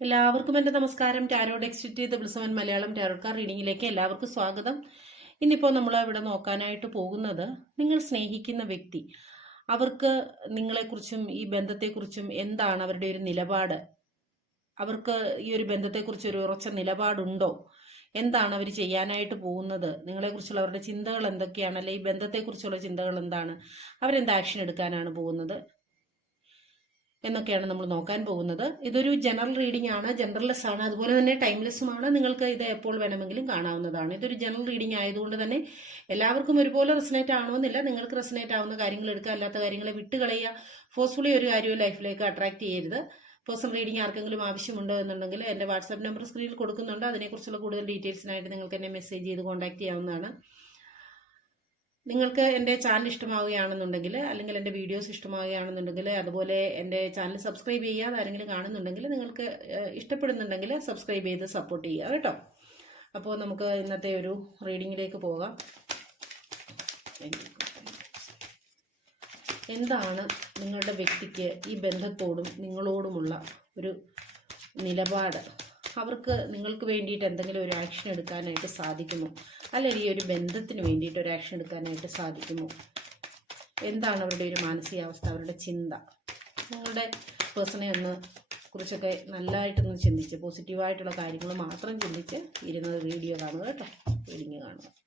എല്ലാവർക്കും എന്റെ നമസ്കാരം. Tarot exit double seven Malayalam tarot card റീഡിങ്ങിലേക്ക് എല്ലാവർക്കും സ്വാഗതം. ഇന്നിപ്പോൾ നമ്മൾ ഇവിടെ നോക്കാനായിട്ട് പോകുന്നത് നിങ്ങൾ സ്നേഹിക്കുന്ന വ്യക്തി. അവർക്ക് നിങ്ങളെക്കുറിച്ചും ഈ ബന്ധത്തെക്കുറിച്ചും എന്താണ് അവരുടെ ഒരു നിലപാട്? അവർക്ക് ഈ ഒരു ബന്ധത്തെക്കുറിച്ച് ഒരു ഉറച്ച നിലപാടുണ്ടോ? എന്താണ് അവർ ചെയ്യാനായിട്ട് പോകുന്നത്? നിങ്ങളെക്കുറിച്ചുള്ള അവരുടെ ചിന്തകൾ എന്തൊക്കെയാണ്? അല്ലെ ഈ ബന്ധത്തെക്കുറിച്ചുള്ള ചിന്തകൾ എന്താണ്? അവരെന്ത് ആക്ഷൻ എടുക്കാനാണ് പോകുന്നത്? എന്നൊക്കെയാണ് നമ്മൾ നോക്കാൻ പോകുന്നത്. ഇതൊരു ജനറൽ റീഡിംഗ് ആണ് ജനറൽലെസ് ആണ് അതുപോലെ തന്നെ ടൈംലെസ്സുമാണ് നിങ്ങൾക്ക് ഇത് എപ്പോൾ വേണമെങ്കിലും കാണാവുന്നതാണ്. ഇതൊരു ജനറൽ റീഡിംഗ് ആയതുകൊണ്ട് തന്നെ എല്ലാവർക്കും ഒരുപോലെ റെസനേറ്റ് ആവണമെന്നില്ല. നിങ്ങൾക്ക് റെസനേറ്റ് ആവുന്ന കാര്യങ്ങൾ എടുക്കുക അല്ലാത്ത കാര്യങ്ങളെ വിട്ടുകളയുക ഫോഴ്സ്ഫുള്ളി ഒരു കാര്യവും ലൈഫിലേക്ക് അട്രാക്ട് ചെയ്യരുത്. പേഴ്സണൽ റീഡിംഗ് ആർക്കെങ്കിലും ആവശ്യമുണ്ടോ എന്നുണ്ടെങ്കിൽ എന്റെ വാട്സാപ്പ് നമ്പർ സ്ക്രീനിൽ കൊടുക്കുന്നുണ്ട്. അതിനെക്കുറിച്ചുള്ള കൂടുതൽ ഡീറ്റെയിൽസിനായിട്ട് നിങ്ങൾക്ക് എന്നെ മെസ്സേജ് ചെയ്ത് കോൺടാക്ട് ചെയ്യാവുന്നതാണ്. നിങ്ങൾക്ക് എന്റെ ചാനൽ ഇഷ്ടമാവുകയാണെന്നുണ്ടെങ്കിൽ അല്ലെങ്കിൽ എന്റെ വീഡിയോസ് ഇഷ്ടമാവുകയാണെന്നുണ്ടെങ്കിൽ അതുപോലെ എന്റെ ചാനൽ സബ്സ്ക്രൈബ് ചെയ്യാതെ ആരെങ്കിലും കാണുന്നുണ്ടെങ്കിൽ നിങ്ങൾക്ക് ഇഷ്ടപ്പെടുന്നുണ്ടെങ്കിൽ സബ്സ്ക്രൈബ് ചെയ്ത് സപ്പോർട്ട് ചെയ്യുക കേട്ടോ. അപ്പോൾ നമുക്ക് ഇന്നത്തെ ഒരു റീഡിങ്ങിലേക്ക് പോകാം. എന്താണ് നിങ്ങളുടെ വ്യക്തിക്ക് ഈ ബന്ധത്തോടും നിങ്ങളോടുമുള്ള ഒരു നിലപാട്? അവർക്ക് നിങ്ങൾക്ക് വേണ്ടിയിട്ട് എന്തെങ്കിലും ഒരു ആക്ഷൻ എടുക്കാനായിട്ട് സാധിക്കുമോ? അല്ലെങ്കിൽ ഈ ഒരു ബന്ധത്തിന് വേണ്ടിയിട്ട് ഒരു ആക്ഷൻ എടുക്കാനായിട്ട് സാധിക്കുമോ? എന്താണ് അവരുടെ ഒരു മാനസികാവസ്ഥ അവരുടെ ചിന്ത? നിങ്ങളുടെ പേഴ്സണെ ഒന്ന് കുറിച്ചൊക്കെ നല്ലതായിട്ടൊന്ന് ചിന്തിച്ച് പോസിറ്റീവായിട്ടുള്ള കാര്യങ്ങൾ മാത്രം ചിന്തിച്ച് ഇരുന്നത് വീഡിയോ കാണുക കേട്ടോ. റീഡിങ് കാണുക.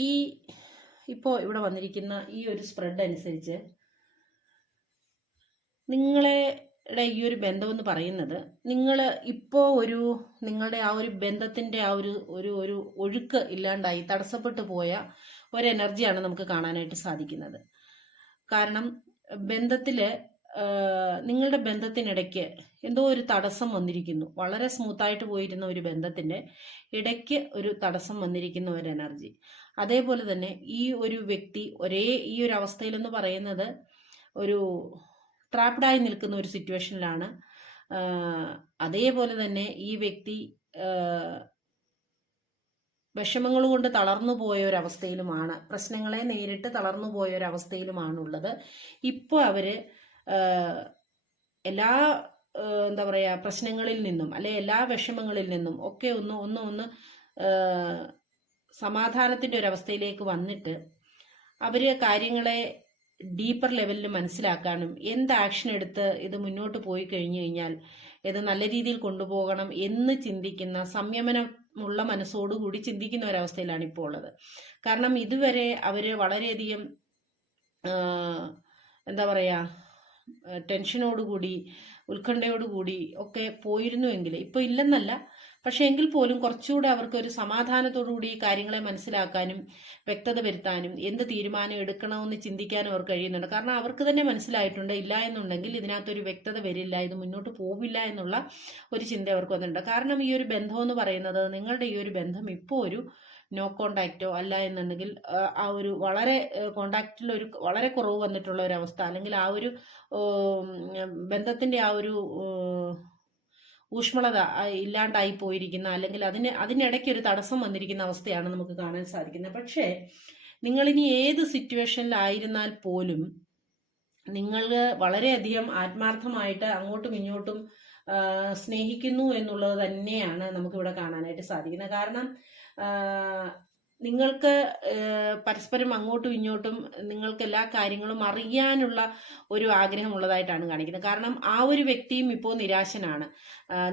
ഈ ഇപ്പോൾ ഇവിടെ വന്നിരിക്കുന്ന ഈ ഒരു സ്പ്രെഡ് അനുസരിച്ച് നിങ്ങളുടെ ഈ ഒരു ബന്ധമെന്ന് പറയുന്നത് നിങ്ങൾ ഇപ്പോൾ ഒരു നിങ്ങളുടെ ആ ഒരു ബന്ധത്തിന്റെ ആ ഒരു ഒരു ഒരു ഒഴുക്ക് ഇല്ലാണ്ടായി തടസ്സപ്പെട്ടു പോയ ഒരു എനർജിയാണ് നമുക്ക് കാണാനായിട്ട് സാധിക്കുന്നത്. കാരണം ബന്ധത്തിൽ നിങ്ങളുടെ ബന്ധത്തിനിടയ്ക്ക് എന്തോ ഒരു തടസ്സം വന്നിരിക്കുന്നു. വളരെ സ്മൂത്തായിട്ട് പോയിരുന്ന ഒരു ബന്ധത്തിന്റെ ഇടയ്ക്ക് ഒരു തടസ്സം വന്നിരിക്കുന്ന ഒരു എനർജി. അതേപോലെ തന്നെ ഈ ഒരു വ്യക്തി ഒരേ ഈ ഒരു അവസ്ഥയിലെന്ന് പറയുന്നത് ഒരു ട്രാപ്ഡായി നിൽക്കുന്ന ഒരു സിറ്റുവേഷനിലാണ് അതേപോലെ തന്നെ ഈ വ്യക്തി വിഷമങ്ങൾ കൊണ്ട് തളർന്നു പോയ ഒരു അവസ്ഥയിലുമാണ്. പ്രശ്നങ്ങളെ നേരിട്ട് തളർന്നു പോയ ഒരു അവസ്ഥയിലുമാണുള്ളത്. ഇപ്പോൾ ആഹ് എല്ലാ എന്താ പറയാ പ്രശ്നങ്ങളിൽ നിന്നും അല്ലെ എല്ലാ വിഷമങ്ങളിൽ നിന്നും ഒക്കെ ഒന്ന് ഒന്ന് ഒന്ന് ആഹ് സമാധാനത്തിന്റെ ഒരു അവസ്ഥയിലേക്ക് വന്നിട്ട് അവർ കാര്യങ്ങളെ ഡീപ്പർ ലെവലിൽ മനസ്സിലാക്കാനും എന്ത് ആക്ഷൻ എടുത്ത് ഇത് മുന്നോട്ട് പോയി കഴിഞ്ഞു കഴിഞ്ഞാൽ ഇത് നല്ല രീതിയിൽ കൊണ്ടുപോകണം എന്ന് ചിന്തിക്കുന്ന സംയമനമുള്ള മനസ്സോടുകൂടി ചിന്തിക്കുന്ന ഒരവസ്ഥയിലാണ് ഇപ്പോൾ ഉള്ളത്. കാരണം ഇതുവരെ അവർ വളരെയധികം എന്താ പറയുക ടെൻഷനോടുകൂടി ഉത്കണ്ഠയോടുകൂടി ഒക്കെ പോയിരുന്നുവെങ്കിൽ ഇപ്പോൾ ഇല്ലെന്നല്ല പക്ഷെ എങ്കിൽ പോലും കുറച്ചുകൂടെ അവർക്ക് ഒരു സമാധാനത്തോടുകൂടി കാര്യങ്ങളെ മനസ്സിലാക്കാനും വ്യക്തത വരുത്താനും എന്ത് തീരുമാനം എടുക്കണമെന്ന് ചിന്തിക്കാനും അവർക്ക് കഴിയുന്നുണ്ട്. കാരണം അവർക്ക് തന്നെ മനസ്സിലായിട്ടുണ്ട് ഇല്ല എന്നുണ്ടെങ്കിൽ ഇതിനകത്തൊരു വ്യക്തത വരില്ല ഇത് മുന്നോട്ട് പോവില്ല എന്നുള്ള ഒരു ചിന്ത അവർക്ക് വന്നിട്ടുണ്ട്. കാരണം ഈ ഒരു ബന്ധം എന്ന് പറയുന്നത് നിങ്ങളുടെ ഈ ഒരു ബന്ധം ഇപ്പോൾ ഒരു നോ കോണ്ടാക്റ്റോ അല്ല എന്നുണ്ടെങ്കിൽ ആ, ഒരു വളരെ കോണ്ടാക്റ്റിൽ ഒരു വളരെ കുറവ് വന്നിട്ടുള്ള ഒരു അവസ്ഥ അല്ലെങ്കിൽ ആ ഒരു ബന്ധത്തിന്റെ ആ ഒരു ഊഷ്മളത ഇല്ലാണ്ടായി പോയിരിക്കുന്ന അല്ലെങ്കിൽ അതിന് അതിനിടയ്ക്ക് ഒരു തടസ്സം വന്നിരിക്കുന്ന അവസ്ഥയാണ് നമുക്ക് കാണാൻ സാധിക്കുന്നത്. പക്ഷേ നിങ്ങളിനി ഏത് സിറ്റുവേഷനിലായിരുന്നാൽ പോലും നിങ്ങൾ വളരെയധികം ആത്മാർത്ഥമായിട്ട് അങ്ങോട്ടും ഇങ്ങോട്ടും സ്നേഹിക്കുന്നു എന്നുള്ളത് തന്നെയാണ് നമുക്കിവിടെ കാണാനായിട്ട് സാധിക്കുന്നത്. കാരണം നിങ്ങൾക്ക് പരസ്പരം അങ്ങോട്ടും ഇങ്ങോട്ടും നിങ്ങൾക്ക് എല്ലാ കാര്യങ്ങളും അറിയാനുള്ള ഒരു ആഗ്രഹമുള്ളതായിട്ടാണ് കാണിക്കുന്നത്. കാരണം ആ ഒരു വ്യക്തിയും ഇപ്പോൾ നിരാശനാണ്.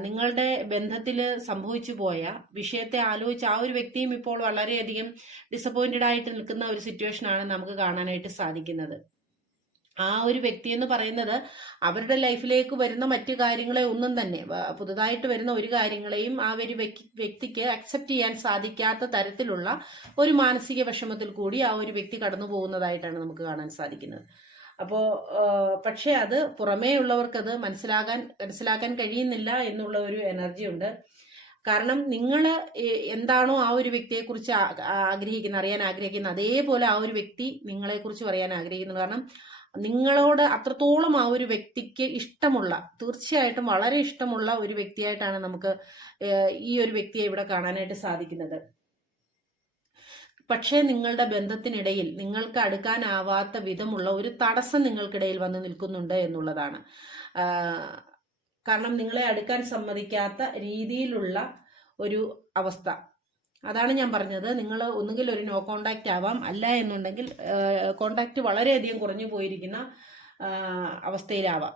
നിങ്ങളുടെ ബന്ധത്തിൽ സംഭവിച്ചു പോയ വിഷയത്തെ ആലോചിച്ച് ആ ഒരു വ്യക്തിയും ഇപ്പോൾ വളരെയധികം ഡിസപ്പോയിന്റഡ് ആയിട്ട് നിൽക്കുന്ന ഒരു സിറ്റുവേഷനാണ് നമുക്ക് കാണാനായിട്ട് സാധിക്കുന്നത്. ആ ഒരു വ്യക്തി എന്ന് പറയുന്നത് അവരുടെ ലൈഫിലേക്ക് വരുന്ന മറ്റു കാര്യങ്ങളെ ഒന്നും തന്നെ. പുതുതായിട്ട് വരുന്ന ഒരു കാര്യങ്ങളെയും ആ ഒരു വ്യക്തിക്ക് അക്സെപ്റ്റ് ചെയ്യാൻ സാധിക്കാത്ത തരത്തിലുള്ള ഒരു മാനസിക വിഷമത്തിൽ കൂടി ആ ഒരു വ്യക്തി കടന്നു പോകുന്നതായിട്ടാണ് നമുക്ക് കാണാൻ സാധിക്കുന്നത്. അപ്പോ പക്ഷെ അത് പുറമേ ഉള്ളവർക്കത് മനസ്സിലാകാൻ മനസ്സിലാക്കാൻ കഴിയുന്നില്ല എന്നുള്ള ഒരു എനർജി ഉണ്ട്. കാരണം നിങ്ങൾ എന്താണോ ആ ഒരു വ്യക്തിയെ കുറിച്ച് ആഗ്രഹിക്കുന്ന അറിയാൻ ആഗ്രഹിക്കുന്ന അതേപോലെ ആ ഒരു വ്യക്തി നിങ്ങളെ കുറിച്ച് പറയാൻ ആഗ്രഹിക്കുന്നു. കാരണം നിങ്ങളോട് അത്രത്തോളം ആ ഒരു വ്യക്തിക്ക് ഇഷ്ടമുള്ള തീർച്ചയായിട്ടും വളരെ ഇഷ്ടമുള്ള ഒരു വ്യക്തിയായിട്ടാണ് നമുക്ക് ഈ ഒരു വ്യക്തിയെ ഇവിടെ കാണാനായിട്ട് സാധിക്കുന്നത്. പക്ഷേ നിങ്ങളുടെ ബന്ധത്തിനിടയിൽ നിങ്ങൾക്ക് അടുക്കാനാവാത്ത വിധമുള്ള ഒരു തടസ്സം നിങ്ങൾക്കിടയിൽ വന്ന് നിൽക്കുന്നുണ്ട് എന്നുള്ളതാണ്. കാരണം നിങ്ങളെ അടുക്കാൻ സമ്മതിക്കാത്ത രീതിയിലുള്ള ഒരു അവസ്ഥ. അതാണ് ഞാൻ പറഞ്ഞത്. നിങ്ങൾ ഒന്നുകിൽ ഒരു നോ കോണ്ടാക്റ്റ് ആവാം. അല്ല എന്നുണ്ടെങ്കിൽ കോണ്ടാക്റ്റ് വളരെയധികം കുറഞ്ഞു പോയിരിക്കുന്ന അവസ്ഥയിലാവാം.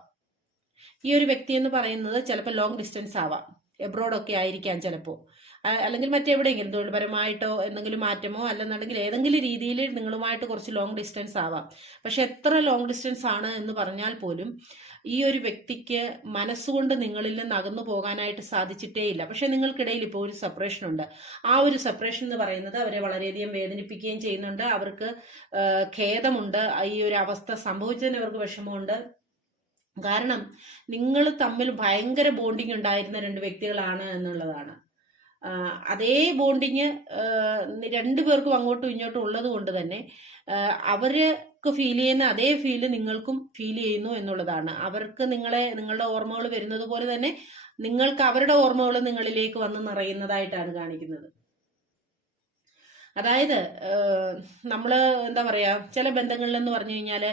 ഈ ഒരു വ്യക്തി എന്ന് പറയുന്നത് ചിലപ്പോൾ ലോങ് ഡിസ്റ്റൻസ് ആവാം. എബ്രോഡൊക്കെ ആയിരിക്കാം ചിലപ്പോൾ അല്ലെങ്കിൽ മറ്റെവിടെയെങ്കിലും തൊഴിൽപരമായിട്ടോ എന്തെങ്കിലും മാറ്റമോ അല്ലെന്നുണ്ടെങ്കിൽ ഏതെങ്കിലും രീതിയിൽ നിങ്ങളുമായിട്ട് കുറച്ച് ലോങ് ഡിസ്റ്റൻസ് ആവാം. പക്ഷെ എത്ര ലോങ് ഡിസ്റ്റൻസ് ആണ് എന്ന് പറഞ്ഞാൽ പോലും ഈ ഒരു വ്യക്തിക്ക് മനസ്സുകൊണ്ട് നിങ്ങളിൽ നിന്ന് അകന്നു പോകാനായിട്ട് സാധിച്ചിട്ടേ ഇല്ല. പക്ഷെ നിങ്ങൾക്കിടയിൽ ഇപ്പോൾ ഒരു സെപ്പറേഷൻ ഉണ്ട്. ആ ഒരു സെപ്പറേഷൻ എന്ന് പറയുന്നത് അവരെ വളരെയധികം വേദനിപ്പിക്കുകയും ചെയ്യുന്നുണ്ട്. അവർക്ക് ഖേദമുണ്ട്. ഈ ഒരു അവസ്ഥ സംഭവിച്ചതിന് അവർക്ക് വിഷമമുണ്ട്. കാരണം നിങ്ങൾ തമ്മിൽ ഭയങ്കര ബോണ്ടിങ് ഉണ്ടായിരുന്ന രണ്ട് വ്യക്തികളാണ് എന്നുള്ളതാണ്. അതേ ബോണ്ടിങ് രണ്ടു പേർക്കും അങ്ങോട്ടും ഇങ്ങോട്ടും ഉള്ളത് കൊണ്ട് തന്നെ അവർക്ക് ഫീൽ ചെയ്യുന്ന അതേ ഫീൽ നിങ്ങൾക്കും ഫീൽ ചെയ്യുന്നു എന്നുള്ളതാണ്. അവർക്ക് നിങ്ങളെ നിങ്ങളുടെ ഓർമ്മകൾ വരുന്നത് പോലെ തന്നെ നിങ്ങൾക്ക് അവരുടെ ഓർമ്മകൾ നിങ്ങളിലേക്ക് വന്ന് നിറയുന്നതായിട്ടാണ് കാണിക്കുന്നത്. അതായത് നമ്മൾ എന്താ പറയുക ചില ബന്ധങ്ങളിലെന്ന് പറഞ്ഞു കഴിഞ്ഞാൽ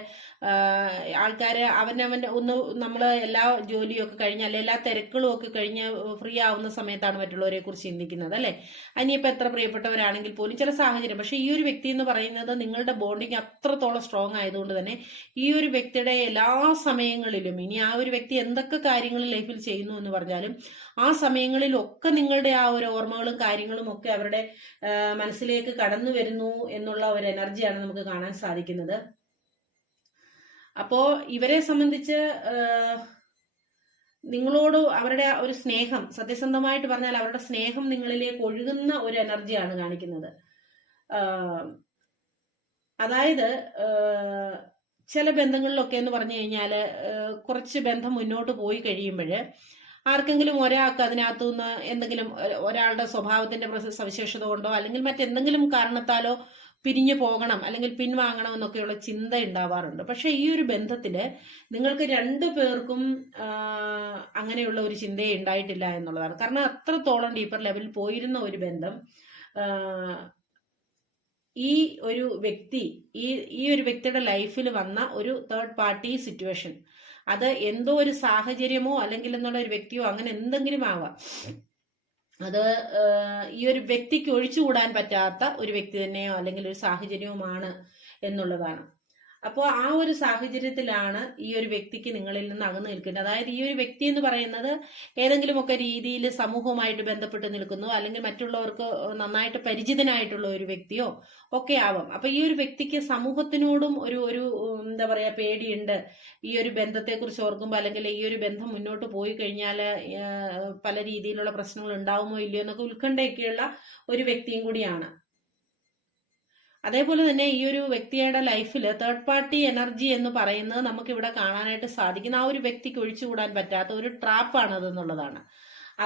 ആൾക്കാർ അവനവന്റെ ഒന്ന് നമ്മൾ എല്ലാ ജോലിയും ഒക്കെ കഴിഞ്ഞ് അല്ലെ എല്ലാ തിരക്കുകളും ഒക്കെ കഴിഞ്ഞ് ഫ്രീ ആവുന്ന സമയത്താണ് മറ്റുള്ളവരെ കുറിച്ച് ചിന്തിക്കുന്നത് അല്ലേ? അതിനിപ്പോൾ എത്ര പ്രിയപ്പെട്ടവരാണെങ്കിൽ പോലും ചില സാഹചര്യം. പക്ഷേ ഈ ഒരു വ്യക്തി എന്ന് പറയുന്നത് നിങ്ങളുടെ ബോണ്ടിങ് അത്രത്തോളം സ്ട്രോങ് ആയതുകൊണ്ട് തന്നെ ഈ ഒരു വ്യക്തിയുടെ എല്ലാ സമയങ്ങളിലും ഇനി ആ ഒരു വ്യക്തി എന്തൊക്കെ കാര്യങ്ങൾ ലൈഫിൽ ചെയ്യുന്നു എന്ന് പറഞ്ഞാലും ആ സമയങ്ങളിലൊക്കെ നിങ്ങളുടെ ആ ഒരു ഓർമ്മകളും കാര്യങ്ങളും ഒക്കെ അവരുടെ മനസ്സിലേക്ക് കടന്നു വരുന്നു എന്നുള്ള ഒരു എനർജിയാണ് നമുക്ക് കാണാൻ സാധിക്കുന്നത്. അപ്പോ ഇവരെ സംബന്ധിച്ച് നിങ്ങളോട് അവരുടെ ഒരു സ്നേഹം സത്യസന്ധമായിട്ട് പറഞ്ഞാൽ അവരുടെ സ്നേഹം നിങ്ങളിലേക്ക് ഒഴുകുന്ന ഒരു എനർജിയാണ് കാണിക്കുന്നത്. അതായത് ചില ബന്ധങ്ങളിലൊക്കെ എന്ന് പറഞ്ഞു കഴിഞ്ഞാൽ കുറച്ച് ബന്ധം മുന്നോട്ട് പോയി കഴിയുമ്പോൾ ആർക്കെങ്കിലും ഒരാൾക്ക് അതിനകത്തു നിന്ന് എന്തെങ്കിലും ഒരാളുടെ സ്വഭാവത്തിന്റെ സവിശേഷത കൊണ്ടോ അല്ലെങ്കിൽ മറ്റെന്തെങ്കിലും കാരണത്താലോ പിരിഞ്ഞു പോകണം അല്ലെങ്കിൽ പിൻവാങ്ങണം എന്നൊക്കെയുള്ള ചിന്ത ഉണ്ടാവാറുണ്ട്. പക്ഷെ ഈ ഒരു ബന്ധത്തിൽ നിങ്ങൾക്ക് രണ്ടു പേർക്കും അങ്ങനെയുള്ള ഒരു ചിന്തയെ ഉണ്ടായിട്ടില്ല എന്നുള്ളതാണ്. കാരണം അത്രത്തോളം ഡീപ്പർ ലെവലിൽ പോയിരുന്ന ഒരു ബന്ധം ഈ ഒരു വ്യക്തി ഈ ഈ ഒരു വ്യക്തിയുടെ ലൈഫിൽ വന്ന ഒരു തേർഡ് പാർട്ടി സിറ്റുവേഷൻ അത് എന്തോ ഒരു സാഹചര്യമോ അല്ലെങ്കിൽ എന്നുള്ള ഒരു വ്യക്തിയോ അങ്ങനെ എന്തെങ്കിലും ആവാം. അത് ഈ ഒരു വ്യക്തിക്ക് ഒഴിച്ചുകൂടാൻ പറ്റാത്ത ഒരു വ്യക്തി തന്നെയോ അല്ലെങ്കിൽ ഒരു സാഹചര്യവുമാണ് എന്നുള്ളതാണ്. അപ്പോൾ ആ ഒരു സാഹചര്യത്തിലാണ് ഈ ഒരു വ്യക്തിക്ക് നിങ്ങളിൽ നിന്ന് അകന്നു നിൽക്കേണ്ടത്. അതായത് ഈ ഒരു വ്യക്തി എന്ന് പറയുന്നത് ഏതെങ്കിലുമൊക്കെ രീതിയിൽ സമൂഹവുമായിട്ട് ബന്ധപ്പെട്ട് നിൽക്കുന്നു അല്ലെങ്കിൽ മറ്റുള്ളവർക്ക് നന്നായിട്ട് പരിചിതനായിട്ടുള്ള ഒരു വ്യക്തിയോ ഒക്കെ ആവാം. അപ്പൊ ഈ ഒരു വ്യക്തിക്ക് സമൂഹത്തിനോടും ഒരു ഒരു എന്താ പറയാ പേടിയുണ്ട്. ഈ ഒരു ബന്ധത്തെക്കുറിച്ച് ഓർക്കുമ്പോൾ അല്ലെങ്കിൽ ഈ ഒരു ബന്ധം മുന്നോട്ട് പോയി കഴിഞ്ഞാൽ പല രീതിയിലുള്ള പ്രശ്നങ്ങൾ ഉണ്ടാവുമോ ഇല്ലയോ എന്നൊക്കെ ഉത്കണ്ഠയൊക്കെയുള്ള ഒരു വ്യക്തിയും കൂടിയാണ്. അതേപോലെ തന്നെ ഈ ഒരു വ്യക്തിയുടെ ലൈഫിൽ തേർഡ് പാർട്ടി എനർജി എന്ന് പറയുന്നത് നമുക്ക് ഇവിടെ കാണാനായിട്ട് സാധിക്കുന്ന ആ ഒരു വ്യക്തിക്ക് ഒഴിച്ചുകൂടാൻ പറ്റാത്ത ഒരു ട്രാപ്പാണ് അതെന്നുള്ളതാണ്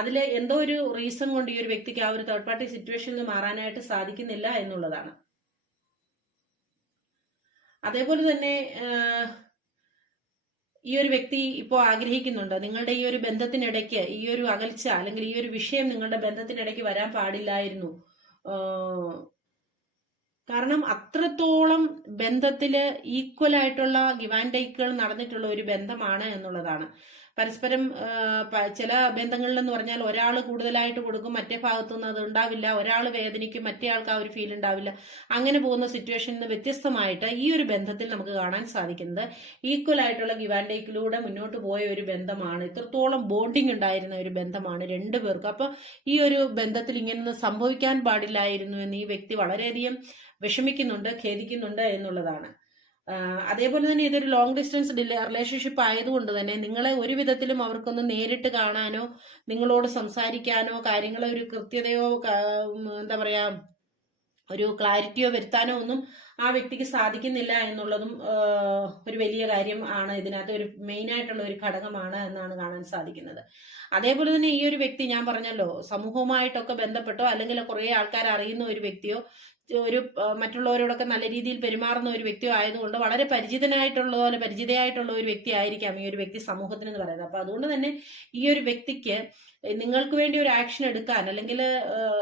അതിൽ എന്തോ ഒരു റീസൺ കൊണ്ട് ഈ ഒരു വ്യക്തിക്ക് ആ ഒരു തേർഡ് പാർട്ടി സിറ്റുവേഷനിൽ മാറാനായിട്ട് സാധിക്കുന്നില്ല എന്നുള്ളതാണ്. അതേപോലെ തന്നെ ഈ ഒരു വ്യക്തി ഇപ്പോൾ ആഗ്രഹിക്കുന്നുണ്ട് നിങ്ങളുടെ ഈ ഒരു ബന്ധത്തിനിടയ്ക്ക് ഈ ഒരു അകൽച്ച അല്ലെങ്കിൽ ഈ ഒരു വിഷയം നിങ്ങളുടെ ബന്ധത്തിനിടയ്ക്ക് വരാൻ പാടില്ലായിരുന്നു. കാരണം അത്രത്തോളം ബന്ധത്തിൽ ഈക്വൽ ആയിട്ടുള്ള ഗിവ് ആൻഡ് ടേക്കുകൾ നടന്നിട്ടുള്ള ഒരു ബന്ധമാണ് എന്നുള്ളതാണ്. പരസ്പരം ചില ബന്ധങ്ങളിലെന്ന് പറഞ്ഞാൽ ഒരാൾ കൂടുതലായിട്ട് കൊടുക്കും മറ്റേ ഭാഗത്തുനിന്ന് അത് ഉണ്ടാവില്ല ഒരാൾ വേദനിക്കും മറ്റേ ആൾക്ക് ആ ഒരു ഫീൽ ഉണ്ടാവില്ല. അങ്ങനെ പോകുന്ന സിറ്റുവേഷനിൽ നിന്ന് വ്യത്യസ്തമായിട്ട് ഈ ഒരു ബന്ധത്തിൽ നമുക്ക് കാണാൻ സാധിക്കുന്നത് ഈക്വൽ ആയിട്ടുള്ള ഗിവ് ആൻഡ് ടേക്കിലൂടെ മുന്നോട്ട് പോയ ഒരു ബന്ധമാണ്. ഇത്രത്തോളം ബോണ്ടിങ് ഉണ്ടായിരുന്ന ഒരു ബന്ധമാണ് രണ്ടു പേർക്കും. അപ്പൊ ഈ ഒരു ബന്ധത്തിൽ ഇങ്ങനെ സംഭവിക്കാൻ പാടില്ലായിരുന്നു എന്ന് ഈ വ്യക്തി വളരെയധികം വിഷമിക്കുന്നുണ്ട് ഖേദിക്കുന്നുണ്ട് എന്നുള്ളതാണ്. അതേപോലെ തന്നെ ഇതൊരു ലോങ് ഡിസ്റ്റൻസ് റിലേഷൻഷിപ്പ് ആയതുകൊണ്ട് തന്നെ നിങ്ങളെ ഒരു വിധത്തിലും അവർക്കൊന്ന് നേരിട്ട് കാണാനോ നിങ്ങളോട് സംസാരിക്കാനോ കാര്യങ്ങളെ ഒരു കൃത്യതയോ എന്താ പറയാ ഒരു ക്ലാരിറ്റിയോ വരുത്താനോ ഒന്നും ആ വ്യക്തിക്ക് സാധിക്കുന്നില്ല എന്നുള്ളതും ഒരു വലിയ കാര്യം ആണ്. ഇതിനകത്ത് ഒരു മെയിൻ ആയിട്ടുള്ള ഒരു ഘടകമാണ് എന്നാണ് കാണാൻ സാധിക്കുന്നത്. അതേപോലെ തന്നെ ഈ ഒരു വ്യക്തി ഞാൻ പറഞ്ഞല്ലോ സമൂഹവുമായിട്ടൊക്കെ ബന്ധപ്പെട്ടോ അല്ലെങ്കിൽ കുറേ ആൾക്കാർ അറിയുന്ന ഒരു വ്യക്തിയോ ഒരു മറ്റുള്ളവരോടൊക്കെ നല്ല രീതിയിൽ പെരുമാറുന്ന ഒരു വ്യക്തി ആയതുകൊണ്ട് വളരെ പരിചിതനായിട്ടുള്ള പോലെ പരിചിതയായിട്ടുള്ള ഒരു വ്യക്തി ആയിരിക്കാം ഈ ഒരു വ്യക്തി സമൂഹത്തിന് എന്ന് പറയുന്നത്. അപ്പൊ അതുകൊണ്ട് തന്നെ ഈ ഒരു വ്യക്തിക്ക് നിങ്ങൾക്ക് വേണ്ടി ഒരു ആക്ഷൻ എടുക്കാൻ അല്ലെങ്കിൽ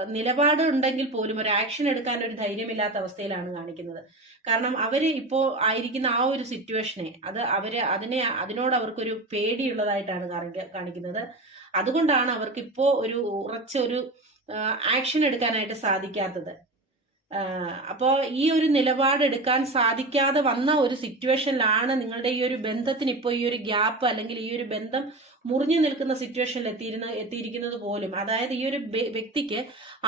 നിലപാട് ഉണ്ടെങ്കിൽ പോലും ഒരു ആക്ഷൻ എടുക്കാൻ ഒരു ധൈര്യമില്ലാത്ത അവസ്ഥയിലാണ് കാണിക്കുന്നത്. കാരണം അവർ ഇപ്പോ ആയിരിക്കുന്ന ആ ഒരു സിറ്റുവേഷനെ അത് അവർ അതിനെ അതിനോട് അവർക്കൊരു പേടിയുള്ളതായിട്ടാണ് കാണിക്ക- കാണിക്കുന്നത്. അതുകൊണ്ടാണ് അവർക്ക് ഇപ്പോ ഒരു ഉറച്ച ഒരു ആക്ഷൻ എടുക്കാനായിട്ട് സാധിക്കാത്തത്. അപ്പോൾ ഈ ഒരു നിലപാടെടുക്കാൻ സാധിക്കാതെ വന്ന ഒരു സിറ്റുവേഷനിലാണ് നിങ്ങളുടെ ഈ ഒരു ബന്ധത്തിന് ഇപ്പോൾ ഈ ഒരു ഗ്യാപ്പ് അല്ലെങ്കിൽ ഈ ഒരു ബന്ധം മുറിഞ്ഞു നിൽക്കുന്ന സിറ്റുവേഷനിൽ എത്തിയിരുന്ന എത്തിയിരിക്കുന്നത് പോലും. അതായത് ഈ ഒരു വ്യക്തിക്ക്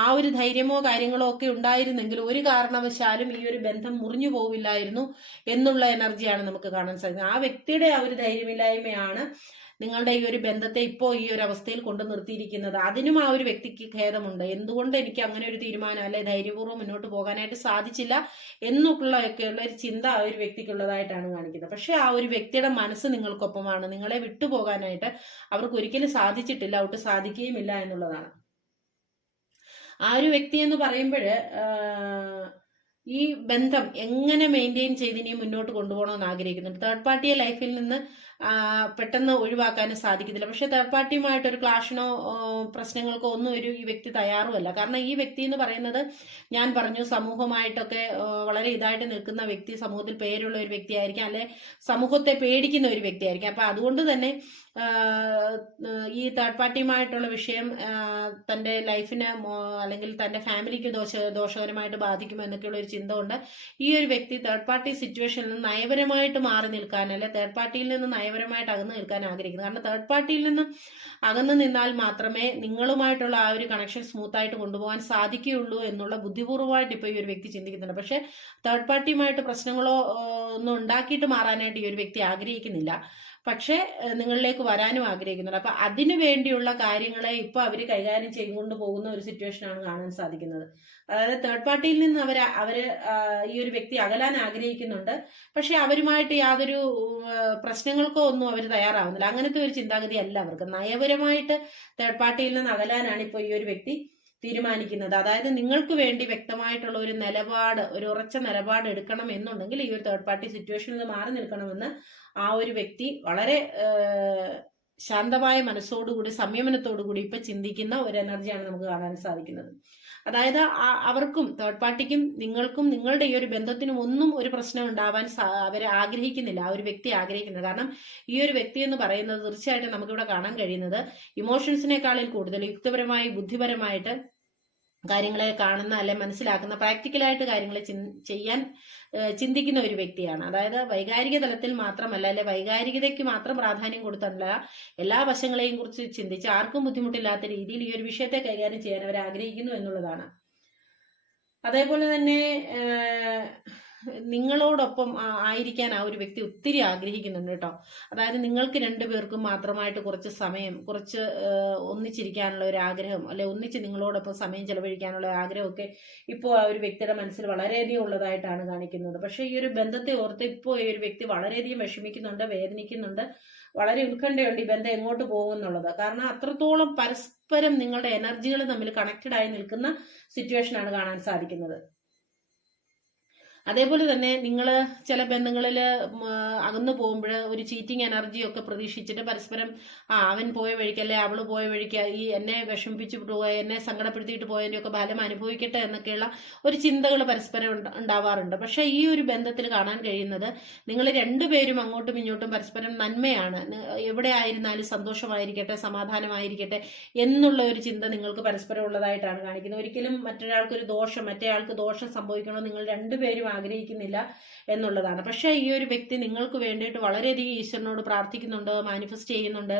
ആ ഒരു ധൈര്യമോ കാര്യങ്ങളോ ഒക്കെ ഉണ്ടായിരുന്നെങ്കിൽ ഒരു കാരണവശാലും ഈ ഒരു ബന്ധം മുറിഞ്ഞു പോവില്ലായിരുന്നു എന്നുള്ള എനർജിയാണ് നമുക്ക് കാണാൻ സാധിക്കുന്നത്. ആ വ്യക്തിയുടെ ആ ഒരു ധൈര്യമില്ലായ്മയാണ് നിങ്ങളുടെ ഈ ഒരു ബന്ധത്തെ ഇപ്പോൾ ഈ ഒരു അവസ്ഥയിൽ കൊണ്ടു നിർത്തിയിരിക്കുന്നത്. അതിനും ആ ഒരു വ്യക്തിക്ക് ഖേദമുണ്ട്. എന്തുകൊണ്ട് എനിക്ക് അങ്ങനെ ഒരു തീരുമാനം അല്ലെ ധൈര്യപൂർവം മുന്നോട്ട് പോകാനായിട്ട് സാധിച്ചില്ല എന്നൊക്കെയുള്ള ഒക്കെയുള്ള ഒരു ചിന്ത ആ ഒരു വ്യക്തിക്കുള്ളതായിട്ടാണ് കാണിക്കുന്നത്. പക്ഷെ ആ ഒരു വ്യക്തിയുടെ മനസ്സ് നിങ്ങൾക്കൊപ്പമാണ്. നിങ്ങളെ വിട്ടുപോകാനായിട്ട് അവർക്ക് ഒരിക്കലും സാധിച്ചിട്ടില്ല ഒട്ട് സാധിക്കുകയുമില്ല എന്നുള്ളതാണ്. ആ ഒരു വ്യക്തി എന്ന് പറയുമ്പോൾ ഈ ബന്ധം എങ്ങനെ മെയിന്റെയിൻ ചെയ്ത് ഇനി മുന്നോട്ട് കൊണ്ടുപോകണമെന്ന് ആഗ്രഹിക്കുന്നുണ്ട് തേർഡ് പാർട്ടിയെ ലൈഫിൽ നിന്ന് പെട്ടെന്ന് ഒഴിവാക്കാനും സാധിക്കത്തില്ല. പക്ഷെ തേർഡ് പാർട്ടിയുമായിട്ട് ഒരു ക്ലാഷിനോ പ്രശ്നങ്ങൾക്കോ ഒന്നും ഒരു ഈ വ്യക്തി തയ്യാറുമല്ല. കാരണം ഈ വ്യക്തി എന്ന് പറയുന്നത് ഞാൻ പറഞ്ഞു സമൂഹമായിട്ടൊക്കെ വളരെ ഇതായിട്ട് നിൽക്കുന്ന വ്യക്തി സമൂഹത്തിൽ പേരുള്ള ഒരു വ്യക്തിയായിരിക്കാം അല്ലെ സമൂഹത്തെ പേടിക്കുന്ന ഒരു വ്യക്തിയായിരിക്കാം. അപ്പൊ അതുകൊണ്ട് തന്നെ ഈ തേർഡ് പാർട്ടിയുമായിട്ടുള്ള വിഷയം തന്റെ ലൈഫിന് അല്ലെങ്കിൽ തന്റെ ഫാമിലിക്ക് ദോഷ ദോഷകരമായിട്ട് ബാധിക്കുമോ എന്നൊക്കെയുള്ള ഒരു ചിന്ത കൊണ്ട് ഈ ഒരു വ്യക്തി തേർഡ് പാർട്ടി സിറ്റുവേഷനിൽ നിന്ന് നയപരമായിട്ട് മാറി നിൽക്കാൻ അല്ലെ തേർഡ് പാർട്ടിയിൽ നിന്ന് നയപരമായിട്ട് അകന്നു നിൽക്കാൻ ആഗ്രഹിക്കുന്നു. കാരണം തേർഡ് പാർട്ടിയിൽ നിന്ന് അകന്നു നിന്നാൽ മാത്രമേ നിങ്ങളുമായിട്ടുള്ള ആ ഒരു കണക്ഷൻ സ്മൂത്ത് ആയിട്ട് കൊണ്ടുപോകാൻ സാധിക്കുകയുള്ളൂ എന്നുള്ള ബുദ്ധിപൂർവമായിട്ട് ഇപ്പോൾ ഈ ഒരു വ്യക്തി ചിന്തിക്കുന്നുണ്ട്. പക്ഷേ തേർഡ് പാർട്ടിയുമായിട്ട് പ്രശ്നങ്ങളോ ഒന്നും ഉണ്ടാക്കിയിട്ട് മാറാനായിട്ട് ഈ ഒരു വ്യക്തി ആഗ്രഹിക്കുന്നില്ല. പക്ഷേ നിങ്ങളിലേക്ക് വരാനും ആഗ്രഹിക്കുന്നുണ്ട്. അപ്പൊ അതിനു വേണ്ടിയുള്ള കാര്യങ്ങളെ ഇപ്പൊ അവർ കൈകാര്യം ചെയ്തുകൊണ്ട് പോകുന്ന ഒരു സിറ്റുവേഷനാണ് കാണാൻ സാധിക്കുന്നത്. അതായത് തേർഡ് പാർട്ടിയിൽ നിന്ന് അവർ അവർ ഈ ഒരു വ്യക്തി അകലാൻ ആഗ്രഹിക്കുന്നുണ്ട്. പക്ഷെ അവരുമായിട്ട് യാതൊരു പ്രശ്നങ്ങൾക്കോ ഒന്നും അവർ തയ്യാറാവുന്നില്ല. അങ്ങനത്തെ ഒരു ചിന്താഗതി അല്ല അവർക്ക്. നയപരമായിട്ട് തേർഡ് പാർട്ടിയിൽ നിന്ന് അകലാനാണ് ഇപ്പോൾ ഈ ഒരു വ്യക്തി തീരുമാനിക്കുന്നത്. അതായത് നിങ്ങൾക്ക് വേണ്ടി വ്യക്തമായിട്ടുള്ള ഒരു നിലപാട് ഒരു ഉറച്ച നിലപാട് എടുക്കണം എന്നുണ്ടെങ്കിൽ ഈ ഒരു തേർഡ് പാർട്ടി സിറ്റുവേഷനിൽ നിന്ന് മാറി നിൽക്കണമെന്ന് ആ ഒരു വ്യക്തി വളരെ ശാന്തമായ മനസ്സോടുകൂടി സംയമനത്തോടുകൂടി ഇപ്പൊ ചിന്തിക്കുന്ന ഒരു എനർജിയാണ് നമുക്ക് കാണാൻ സാധിക്കുന്നത്. അതായത് അവർക്കും തേർഡ് പാർട്ടിക്കും നിങ്ങൾക്കും നിങ്ങളുടെ ഈ ഒരു ബന്ധത്തിനും ഒന്നും ഒരു പ്രശ്നം ഉണ്ടാവാൻ അവർ ആഗ്രഹിക്കുന്നില്ല. ആ ഒരു വ്യക്തി ആഗ്രഹിക്കുന്നത് കാരണം ഈ ഒരു വ്യക്തി എന്ന് പറയുന്നത് തീർച്ചയായിട്ടും നമുക്കിവിടെ കാണാൻ കഴിയുന്നത് ഇമോഷൻസിനേക്കാളിൽ കൂടുതൽ യുക്തിപരമായി ബുദ്ധിപരമായിട്ട് കാര്യങ്ങളെ കാണുന്ന അല്ലെ മനസ്സിലാക്കുന്ന പ്രാക്ടിക്കലായിട്ട് കാര്യങ്ങൾ ചെയ്യാൻ ചിന്തിക്കുന്ന ഒരു വ്യക്തിയാണ്. അതായത് വൈകാരിക തലത്തിൽ മാത്രമല്ല അല്ലെ വൈകാരികതയ്ക്ക് മാത്രം പ്രാധാന്യം കൊടുത്തല്ല എല്ലാ വശങ്ങളെയും കുറിച്ച് ചിന്തിച്ച് ആർക്കും ബുദ്ധിമുട്ടില്ലാത്ത രീതിയിൽ ഈ ഒരു വിഷയത്തെ കൈകാര്യം ചെയ്യാൻ അവർ ആഗ്രഹിക്കുന്നു എന്നുള്ളതാണ്. അതേപോലെ തന്നെ നിങ്ങളോടൊപ്പം ആയിരിക്കാൻ ആ ഒരു വ്യക്തി ഒത്തിരി ആഗ്രഹിക്കുന്നുണ്ട് കേട്ടോ. അതായത് നിങ്ങൾക്ക് രണ്ടുപേർക്കും മാത്രമായിട്ട് കുറച്ച് സമയം കുറച്ച് ഒന്നിച്ചിരിക്കാനുള്ള ഒരു ആഗ്രഹം അല്ലെ ഒന്നിച്ച് നിങ്ങളോടൊപ്പം സമയം ചെലവഴിക്കാനുള്ള ആഗ്രഹമൊക്കെ ഇപ്പോൾ ആ ഒരു വ്യക്തിയുടെ മനസ്സിൽ വളരെയധികം ഉള്ളതായിട്ടാണ് കാണിക്കുന്നത്. പക്ഷേ ഈ ഒരു ബന്ധത്തെ ഓർത്ത് ഇപ്പോൾ ഈ ഒരു വ്യക്തി വളരെയധികം വിഷമിക്കുന്നുണ്ട് വേദനിക്കുന്നുണ്ട് വളരെ ഉത്കണ്ഠയുണ്ട് ഈ ബന്ധം എങ്ങോട്ട് പോകും എന്നുള്ളത് കാരണം അത്രത്തോളം പരസ്പരം നിങ്ങളുടെ എനർജികൾ തമ്മിൽ കണക്റ്റഡ് ആയി നിൽക്കുന്ന സിറ്റുവേഷനാണ് കാണാൻ സാധിക്കുന്നത്. അതേപോലെ തന്നെ നിങ്ങൾ ചില ബന്ധങ്ങളിൽ അകന്നു പോകുമ്പോൾ ഒരു ചീറ്റിംഗ് എനർജി ഒക്കെ പ്രതീക്ഷിച്ചിട്ട് പരസ്പരം ആ അവൻ പോയ വഴിക്ക് അല്ലെ അവൾ പോയ വഴിക്ക് ഈ എന്നെ വിഷമിപ്പിച്ചു പോയ എന്നെ സങ്കടപ്പെടുത്തിയിട്ട് പോയതിന്റെ ഒക്കെ ഫലം അനുഭവിക്കട്ടെ എന്നൊക്കെയുള്ള ഒരു ചിന്തകൾ പരസ്പരം ഉണ്ടാവാറുണ്ട്. പക്ഷേ ഈ ഒരു ബന്ധത്തിൽ കാണാൻ കഴിയുന്നത് നിങ്ങൾ രണ്ടുപേരും അങ്ങോട്ടും ഇങ്ങോട്ടും പരസ്പരം നന്മയാണ്. എവിടെ ആയിരുന്നാലും സന്തോഷമായിരിക്കട്ടെ സമാധാനമായിരിക്കട്ടെ എന്നുള്ള ഒരു ചിന്ത നിങ്ങൾക്ക് പരസ്പരം ഉള്ളതായിട്ടാണ് കാണിക്കുന്നത്. ഒരിക്കലും മറ്റൊരാൾക്കൊരു ദോഷം മറ്റേയാൾക്ക് ദോഷം സംഭവിക്കണോ നിങ്ങൾ രണ്ടുപേരും ആഗ്രഹിക്കുന്നില്ല എന്നുള്ളതാണ്. പക്ഷേ ഈ ഒരു വ്യക്തി നിങ്ങൾക്ക് വേണ്ടിയിട്ട് വളരെയധികം ഈശ്വരനോട് പ്രാർത്ഥിക്കുന്നുണ്ട് മാനിഫെസ്റ്റ് ചെയ്യുന്നുണ്ട്.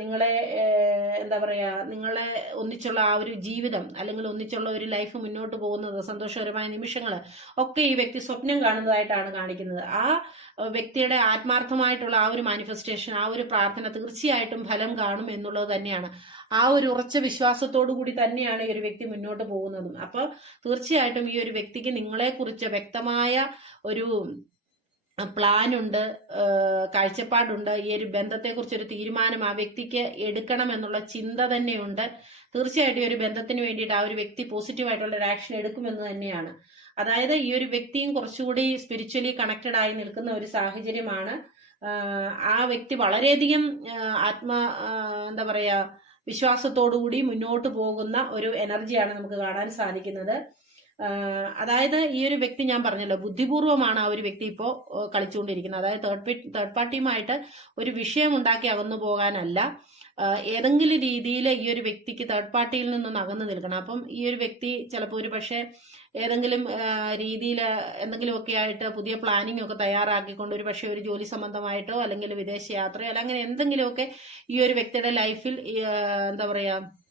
നിങ്ങളെ എന്താ പറയുക നിങ്ങളെ ഒന്നിച്ചുള്ള ആ ഒരു ജീവിതം അല്ലെങ്കിൽ ഒന്നിച്ചുള്ള ഒരു ലൈഫ് മുന്നോട്ട് പോകുന്നത് സന്തോഷകരമായ നിമിഷങ്ങൾ ഒക്കെ ഈ വ്യക്തി സ്വപ്നം കാണുന്നതായിട്ടാണ് കാണിക്കുന്നത്. ആ വ്യക്തിയുടെ ആത്മാർത്ഥമായിട്ടുള്ള ആ ഒരു മാനിഫെസ്റ്റേഷൻ ആ ഒരു പ്രാർത്ഥന തീർച്ചയായിട്ടും ഫലം കാണും എന്നുള്ളത് തന്നെയാണ്. ആ ഒരു ഉറച്ച വിശ്വാസത്തോടു കൂടി തന്നെയാണ് ഈ ഒരു വ്യക്തി മുന്നോട്ട് പോകുന്നതും. അപ്പോൾ തീർച്ചയായിട്ടും ഈ ഒരു വ്യക്തിക്ക് നിങ്ങളെക്കുറിച്ച് വ്യക്തമായ ഒരു പ്ലാനുണ്ട് കാഴ്ചപ്പാടുണ്ട് ഈ ഒരു ബന്ധത്തെക്കുറിച്ച് ഒരു തീരുമാനം ആ വ്യക്തിക്ക് എടുക്കണം എന്നുള്ള ചിന്ത തന്നെയുണ്ട്. തീർച്ചയായിട്ടും ഒരു ബന്ധത്തിന് വേണ്ടിയിട്ട് ആ ഒരു വ്യക്തി പോസിറ്റീവായിട്ടുള്ള ഒരു ആക്ഷൻ എടുക്കുമെന്ന് തന്നെയാണ്. അതായത് ഈ ഒരു വ്യക്തിയും കുറച്ചുകൂടി സ്പിരിച്വലി കണക്റ്റഡ് ആയി നിൽക്കുന്ന ഒരു സാഹചര്യമാണ്. ആ വ്യക്തി വളരെയധികം ആത്മ എന്താ പറയാ വിശ്വാസത്തോടുകൂടി മുന്നോട്ട് പോകുന്ന ഒരു എനർജിയാണ് നമുക്ക് കാണാൻ സാധിക്കുന്നത്. അതായത് ഈ ഒരു വ്യക്തി ഞാൻ പറഞ്ഞല്ലോ ബുദ്ധിപൂർവമാണ് ആ ഒരു വ്യക്തി ഇപ്പോൾ കളിച്ചുകൊണ്ടിരിക്കുന്നത്. അതായത് തേർഡ് തേർഡ് പാർട്ടിയുമായിട്ട് ഒരു വിഷയം ഉണ്ടാക്കി അകന്നു പോകാനല്ല. ഏതെങ്കിലും രീതിയിൽ ഈ ഒരു വ്യക്തിക്ക് തേർഡ് പാർട്ടിയിൽ നിന്നൊന്ന് അകന്നു നിൽക്കണം. അപ്പം ഈ ഒരു വ്യക്തി ചിലപ്പോൾ ഒരു പക്ഷേ ഏതെങ്കിലും രീതിയിൽ എന്തെങ്കിലുമൊക്കെ ആയിട്ട് പുതിയ പ്ലാനിംഗ് ഒക്കെ തയ്യാറാക്കിക്കൊണ്ട് ഒരു പക്ഷേ ഒരു ജോലി സംബന്ധമായിട്ടോ അല്ലെങ്കിൽ വിദേശ യാത്രയോ അല്ലെങ്കിൽ എന്തെങ്കിലുമൊക്കെ ഈ ഒരു വ്യക്തിയുടെ ലൈഫിൽ എന്താ പറയുക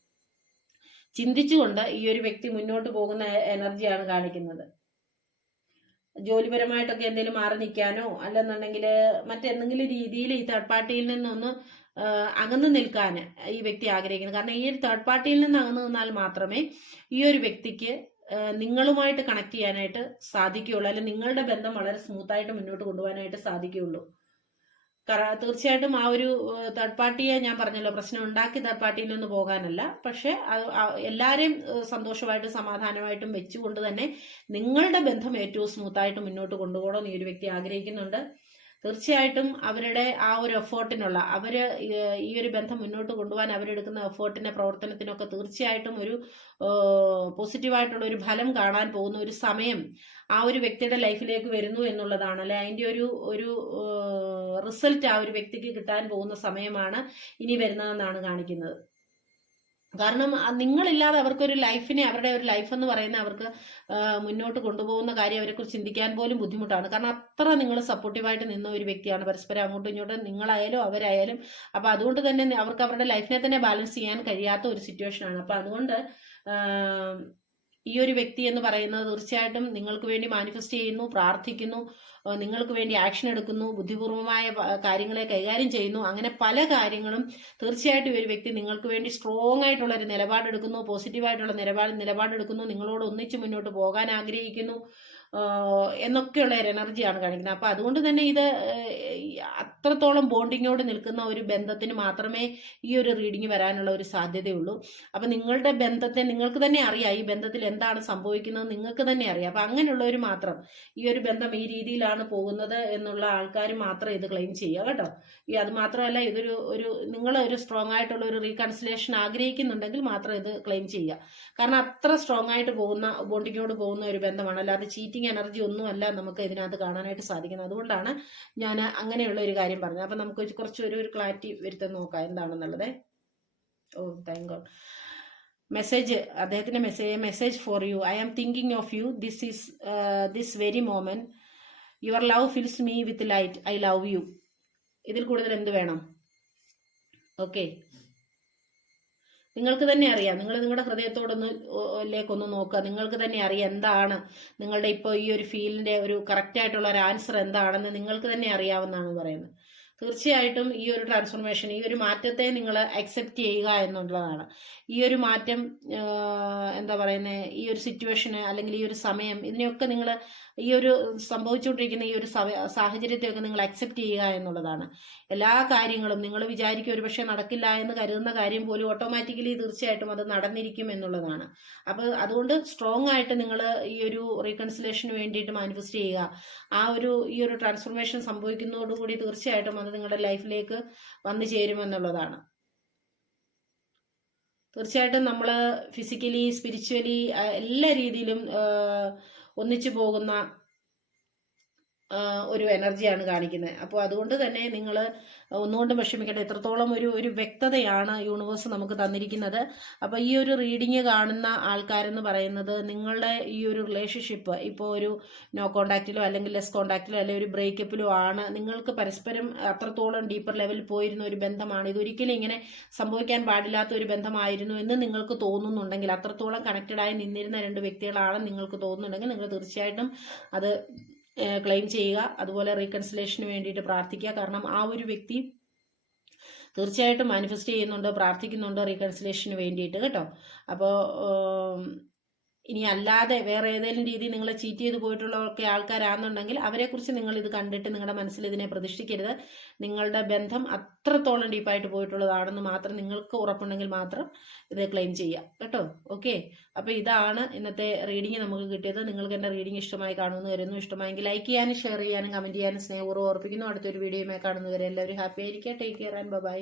ചിന്തിച്ചുകൊണ്ട് ഈ ഒരു വ്യക്തി മുന്നോട്ട് പോകുന്ന എനർജിയാണ് കാണിക്കുന്നത്. ജോലിപരമായിട്ടൊക്കെ എന്തെങ്കിലും മാറി നിൽക്കാനോ അല്ലെന്നുണ്ടെങ്കിൽ മറ്റെന്തെങ്കിലും രീതിയിൽ ഈ തേർഡ് പാർട്ടിയിൽ നിന്നൊന്ന് അകന്നു നിൽക്കാൻ ഈ വ്യക്തി ആഗ്രഹിക്കുന്നു. കാരണം ഈ ഒരു തേർഡ് പാർട്ടിയിൽ നിന്ന് അകന്നു നിന്നാൽ മാത്രമേ ഈ ഒരു വ്യക്തിക്ക് നിങ്ങളുമായിട്ട് കണക്ട് ചെയ്യാനായിട്ട് സാധിക്കുകയുള്ളൂ. അല്ലെങ്കിൽ നിങ്ങളുടെ ബന്ധം വളരെ സ്മൂത്തായിട്ട് മുന്നോട്ട് കൊണ്ടുപോകാനായിട്ട് സാധിക്കുകയുള്ളൂ. തീർച്ചയായിട്ടും ആ ഒരു തേർഡ് പാർട്ടിയെ ഞാൻ പറഞ്ഞല്ലോ പ്രശ്നം ഉണ്ടാക്കി തേർഡ് പാർട്ടിയിൽ നിന്ന് പോകാനല്ല. പക്ഷെ എല്ലാവരെയും സന്തോഷമായിട്ടും സമാധാനമായിട്ടും വെച്ചുകൊണ്ട് തന്നെ നിങ്ങളുടെ ബന്ധം ഏറ്റവും സ്മൂത്തായിട്ട് മുന്നോട്ട് കൊണ്ടുപോകണമെന്ന് ഈ ഒരു വ്യക്തി ആഗ്രഹിക്കുന്നുണ്ട്. തീർച്ചയായിട്ടും അവരുടെ ആ ഒരു എഫേർട്ടിനുള്ള അവർ ഈ- ഈ ഒരു ബന്ധം മുന്നോട്ട് കൊണ്ടുപോകാൻ അവരെടുക്കുന്ന എഫേർട്ടിന്റെ പ്രവർത്തനത്തിനൊക്കെ തീർച്ചയായിട്ടും ഒരു പോസിറ്റീവായിട്ടുള്ള ഒരു ഫലം കാണാൻ പോകുന്ന ഒരു സമയം ആ ഒരു വ്യക്തിയുടെ ലൈഫിലേക്ക് വരുന്നു എന്നുള്ളതാണ്. അല്ലെ? അതിന്റെ ഒരു ഒരു റിസൾട്ട് ആ ഒരു വ്യക്തിക്ക് കിട്ടാൻ പോകുന്ന സമയമാണ് ഇനി വരുന്നതെന്നാണ് കാണിക്കുന്നത്. കാരണം നിങ്ങളില്ലാതെ അവർക്കൊരു ലൈഫിനെ അവരുടെ ഒരു ലൈഫ് എന്ന് പറയുന്ന അവർക്ക് മുന്നോട്ട് കൊണ്ടുപോകുന്ന കാര്യം അവരെക്കുറിച്ച് ചിന്തിക്കാൻ പോലും ബുദ്ധിമുട്ടാണ്. കാരണം അത്ര നിങ്ങൾ സപ്പോർട്ടീവായിട്ട് നിന്ന ഒരു വ്യക്തിയാണ്. പരസ്പരം അങ്ങോട്ടും ഇങ്ങോട്ടും നിങ്ങളായാലും അവരായാലും. അപ്പൊ അതുകൊണ്ട് തന്നെ അവർക്ക് അവരുടെ ലൈഫിനെ തന്നെ ബാലൻസ് ചെയ്യാൻ കഴിയാത്ത ഒരു സിറ്റുവേഷനാണ് അപ്പൊ അതുകൊണ്ട് ഈ ഒരു വ്യക്തി എന്ന് പറയുന്നത് തീർച്ചയായിട്ടും നിങ്ങൾക്ക് വേണ്ടി മാനിഫെസ്റ്റ് ചെയ്യുന്നു പ്രാർത്ഥിക്കുന്നു നിങ്ങൾക്ക് വേണ്ടി ആക്ഷൻ എടുക്കുന്നു ബുദ്ധിപൂർവമായ കാര്യങ്ങളെ കൈകാര്യം ചെയ്യുന്നു. അങ്ങനെ പല കാര്യങ്ങളും തീർച്ചയായിട്ടും ഒരു വ്യക്തി നിങ്ങൾക്ക് വേണ്ടി സ്ട്രോങ് ആയിട്ടുള്ള ഒരു നിലപാടെടുക്കുന്നു പോസിറ്റീവായിട്ടുള്ള നിലപാട് നിലപാടെടുക്കുന്നു. നിങ്ങളോട് ഒന്നിച്ച് മുന്നോട്ട് പോകാൻ ആഗ്രഹിക്കുന്നു. എന്നൊക്കെയുള്ള ഒരു എനർജിയാണ് കാണിക്കുന്നത് അപ്പൊ അതുകൊണ്ട് തന്നെ ഇത് അത്രത്തോളം ബോണ്ടിങ്ങോട് നിൽക്കുന്ന ഒരു ബന്ധത്തിന് മാത്രമേ ഈ ഒരു റീഡിങ് വരാനുള്ള ഒരു സാധ്യതയുള്ളൂ. അപ്പൊ നിങ്ങളുടെ ബന്ധത്തെ നിങ്ങൾക്ക് തന്നെ അറിയാം ഈ ബന്ധത്തിൽ എന്താണ് സംഭവിക്കുന്നത് നിങ്ങൾക്ക് തന്നെ അറിയാം. അപ്പൊ അങ്ങനെയുള്ളവർ മാത്രം ഈ ഒരു ബന്ധം ഈ രീതിയിലാണ് പോകുന്നത് എന്നുള്ള ആൾക്കാർ മാത്രം ഇത് ക്ലെയിം ചെയ്യുക കേട്ടോ. ഈ അത് മാത്രമല്ല ഇതൊരു ഒരു നിങ്ങൾ ഒരു സ്ട്രോങ് ആയിട്ടുള്ള ഒരു റീകൺസിലേഷൻ ആഗ്രഹിക്കുന്നുണ്ടെങ്കിൽ മാത്രം ഇത് ക്ലെയിം ചെയ്യുക. കാരണം അത്ര സ്ട്രോങ് ആയിട്ട് പോകുന്ന ബോണ്ടിങ്ങോട് പോകുന്ന ഒരു ബന്ധമാണ്. അല്ലാതെ ചീറ്റിംഗ് എനർജി ഒന്നുമല്ല നമുക്ക് ഇതിനകത്ത് കാണാനായിട്ട് സാധിക്കുന്നത്. അതുകൊണ്ടാണ് ഞാൻ അങ്ങനെയുള്ള ഒരു കാര്യം പറഞ്ഞത്. അപ്പം നമുക്ക് കുറച്ച് ഒരു ഒരു ക്ലാരിറ്റി വരുത്താൻ നോക്കാം എന്താണെന്നുള്ളത്. ഓ താങ്ക് ഗോഡ് മെസ്സേജ് അദ്ദേഹത്തിന്റെ message message for you I am thinking of you this is this very moment your love fills me with light I love you ഇതിൽ കൂടുതൽ എന്ത് വേണം? ഓക്കെ നിങ്ങൾക്ക് തന്നെ അറിയാം. നിങ്ങൾ നിങ്ങളുടെ ഹൃദയത്തോടൊന്ന് ലേക്കൊന്ന് നോക്കുക. നിങ്ങൾക്ക് തന്നെ അറിയാം എന്താണ് നിങ്ങളുടെ ഇപ്പോൾ ഈ ഒരു ഫീലിന്റെ ഒരു കറക്റ്റ് ആയിട്ടുള്ള ഒരു ആൻസർ എന്താണെന്ന് നിങ്ങൾക്ക് തന്നെ അറിയാവുന്നതാണ് പറയുന്നത്. തീർച്ചയായിട്ടും ഈ ഒരു ട്രാൻസ്ഫോർമേഷൻ ഈ ഒരു മാറ്റത്തെ നിങ്ങൾ അക്സെപ്റ്റ് ചെയ്യുക എന്നുള്ളതാണ്. ഈ ഒരു മാറ്റം എന്താ പറയുന്നത് ഈ ഒരു സിറ്റുവേഷന് അല്ലെങ്കിൽ ഈ ഒരു സമയം ഇതിനെയൊക്കെ നിങ്ങൾ ഈ ഒരു സംഭവിച്ചുകൊണ്ടിരിക്കുന്ന ഈ ഒരു സാഹചര്യത്തെയൊക്കെ നിങ്ങൾ അക്സെപ്റ്റ് ചെയ്യുക എന്നുള്ളതാണ്. എല്ലാ കാര്യങ്ങളും നിങ്ങൾ വിചാരിക്കും ഒരു പക്ഷേ നടക്കില്ല എന്ന് കരുതുന്ന കാര്യം പോലും ഓട്ടോമാറ്റിക്കലി തീർച്ചയായിട്ടും അത് നടന്നിരിക്കും എന്നുള്ളതാണ്. അപ്പോൾ അതുകൊണ്ട് സ്ട്രോങ് ആയിട്ട് നിങ്ങൾ ഈ ഒരു റീകൺസിലേഷന് വേണ്ടിയിട്ട് മാനിഫെസ്റ്റ് ചെയ്യുക. ആ ഒരു ഈ ഒരു ട്രാൻസ്ഫോർമേഷൻ സംഭവിക്കുന്നതോടുകൂടി തീർച്ചയായിട്ടും അത് നിങ്ങളുടെ ലൈഫിലേക്ക് വന്നു ചേരുമെന്നുള്ളതാണ് തീർച്ചയായിട്ടും നമ്മൾ ഫിസിക്കലി സ്പിരിച്വലി എല്ലാ രീതിയിലും ഒന്നിച്ചു പോകുന്ന ഒരു എനർജിയാണ് കാണിക്കുന്നത്. അപ്പോൾ അതുകൊണ്ട് തന്നെ നിങ്ങൾ ഒന്നുകൊണ്ടും വിഷമിക്കേണ്ട. എത്രത്തോളം ഒരു ഒരു വ്യക്തതയാണ് യൂണിവേഴ്സ് നമുക്ക് തന്നിരിക്കുന്നത്. അപ്പോൾ ഈ ഒരു റീഡിങ് കാണുന്ന ആൾക്കാരെന്ന് പറയുന്നത് നിങ്ങളുടെ ഈ ഒരു റിലേഷൻഷിപ്പ് ഇപ്പോൾ ഒരു നോ കോണ്ടാക്റ്റിലോ അല്ലെങ്കിൽ ലെസ് കോണ്ടാക്റ്റിലോ അല്ലെങ്കിൽ ഒരു ബ്രേക്കപ്പിലോ ആണ്. നിങ്ങൾക്ക് പരസ്പരം അത്രത്തോളം ഡീപ്പർ ലെവലിൽ പോയിരുന്ന ഒരു ബന്ധമാണ്. ഇതൊരിക്കലും ഇങ്ങനെ സംഭവിക്കാൻ പാടില്ലാത്ത ഒരു ബന്ധമായിരുന്നു എന്ന് നിങ്ങൾക്ക് തോന്നുന്നുണ്ടെങ്കിൽ അത്രത്തോളം കണക്റ്റഡായി നിന്നിരുന്ന രണ്ട് വ്യക്തികളാണ് നിങ്ങൾക്ക് തോന്നുന്നുണ്ടെങ്കിൽ നിങ്ങൾ തീർച്ചയായിട്ടും അത് ക്ലെയിം ചെയ്യുക അതുപോലെ റീകൺസിലേഷന് വേണ്ടിയിട്ട് പ്രാർത്ഥിക്കുക. കാരണം ആ ഒരു വ്യക്തി തീർച്ചയായിട്ടും മാനിഫെസ്റ്റ് ചെയ്യുന്നുണ്ട് പ്രാർത്ഥിക്കുന്നുണ്ട് റീകൺസിലേഷന് വേണ്ടിയിട്ട് കേട്ടോ? അപ്പോൾ ഇനി അല്ലാതെ വേറെ ഏതെങ്കിലും രീതിയിൽ നിങ്ങളെ ചീറ്റ് ചെയ്ത് പോയിട്ടുള്ളവർക്ക് ആൾക്കാരാണെന്നുണ്ടെങ്കിൽ അവരെക്കുറിച്ച് നിങ്ങൾ ഇത് കണ്ടിട്ട് നിങ്ങളുടെ മനസ്സിൽ ഇതിനെ പ്രതിഷ്ഠിക്കരുത്. നിങ്ങളുടെ ബന്ധം അത്രത്തോളം ഡീപ്പായിട്ട് പോയിട്ടുള്ളതാണെന്ന് മാത്രം നിങ്ങൾക്ക് ഉറപ്പുണ്ടെങ്കിൽ മാത്രം ഇത് ക്ലെയിം ചെയ്യാം. കേട്ടോ? ഓക്കെ അപ്പോൾ ഇതാണ് ഇന്നത്തെ റീഡിങ് നമുക്ക് കിട്ടിയത്. നിങ്ങൾക്ക് എന്റെ റീഡിങ് ഇഷ്ടമായി കാണുമെന്ന് വരുന്നു ഇഷ്ടമായെങ്കിൽ ലൈക്ക് ചെയ്യാനും ഷെയർ ചെയ്യാനും കമന്റ് ചെയ്യാനും സ്നേഹപൂർവം ഓർപ്പിക്കുന്നു. അടുത്തൊരു വീഡിയോയുമായി കാണുന്നവരെ എല്ലാവരും ഹാപ്പി ആയിരിക്കുക. Take care and by